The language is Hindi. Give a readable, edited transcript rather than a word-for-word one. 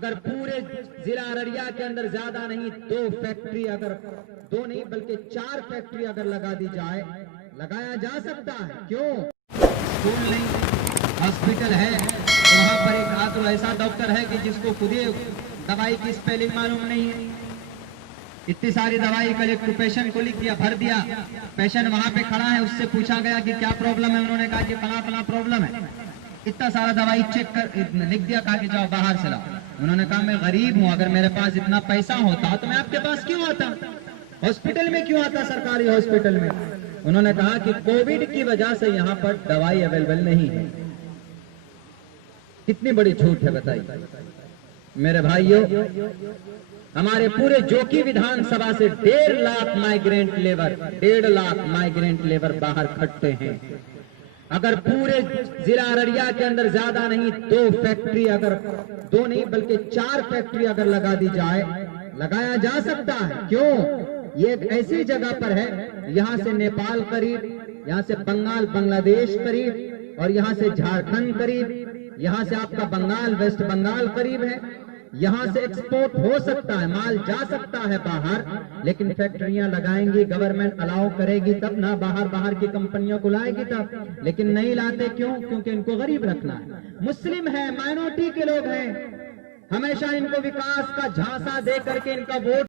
अगर पूरे जिला अररिया के अंदर ज्यादा नहीं दो फैक्ट्री, अगर दो नहीं बल्कि 4 फैक्ट्री अगर लगा दी जाए, लगाया जा सकता है। क्यों? स्कूल नहीं, हॉस्पिटल है तो वहां पर एक आध ऐसा डॉक्टर है कि जिसको खुद ही दवाई की स्पेलिंग मालूम नहीं है। इतनी सारी दवाई कल एक पेशेंट को लिख दिया, भर दिया, पेशेंट वहां पे खड़ा है, उससे पूछा गया कि क्या प्रॉब्लम है, उन्होंने कहा कि फला प्रॉब्लम है। इतना सारा दवाई चेक कर लिख दिया, कहा कि जाओ बाहर से लाओ। उन्होंने कहा मैं गरीब हूं, अगर मेरे पास इतना पैसा होता तो मैं आपके पास क्यों आता, हॉस्पिटल में क्यों आता, सरकारी हॉस्पिटल में। उन्होंने कहा कि कोविड की वजह से यहाँ पर दवाई अवेलेबल नहीं है। कितनी बड़ी झूठ है बताइए मेरे भाइयों। हमारे पूरे जोकी विधानसभा से 1.5 lakh migrant labour, 1.5 lakh migrant labour बाहर खटते हैं। अगर पूरे जिला अररिया के अंदर ज्यादा नहीं दो फैक्ट्री, अगर दो नहीं बल्कि 4 फैक्ट्री अगर लगा दी जाए, लगाया जा सकता है। क्यों? ये एक ऐसी जगह पर है, यहाँ से नेपाल करीब, यहाँ से बंगाल बांग्लादेश करीब, और यहाँ से झारखंड करीब, यहाँ से आपका बंगाल वेस्ट बंगाल करीब है। यहाँ से एक्सपोर्ट हो सकता है, माल जा सकता है बाहर, लेकिन फैक्ट्रियां लगाएंगी, गवर्नमेंट अलाउ करेगी तब ना, बाहर की कंपनियों को लाएगी तब। लेकिन नहीं लाते क्यों? क्योंकि इनको गरीब रखना है, मुस्लिम है, माइनॉरिटी के लोग हैं, हमेशा इनको विकास का झांसा दे करके इनका वोट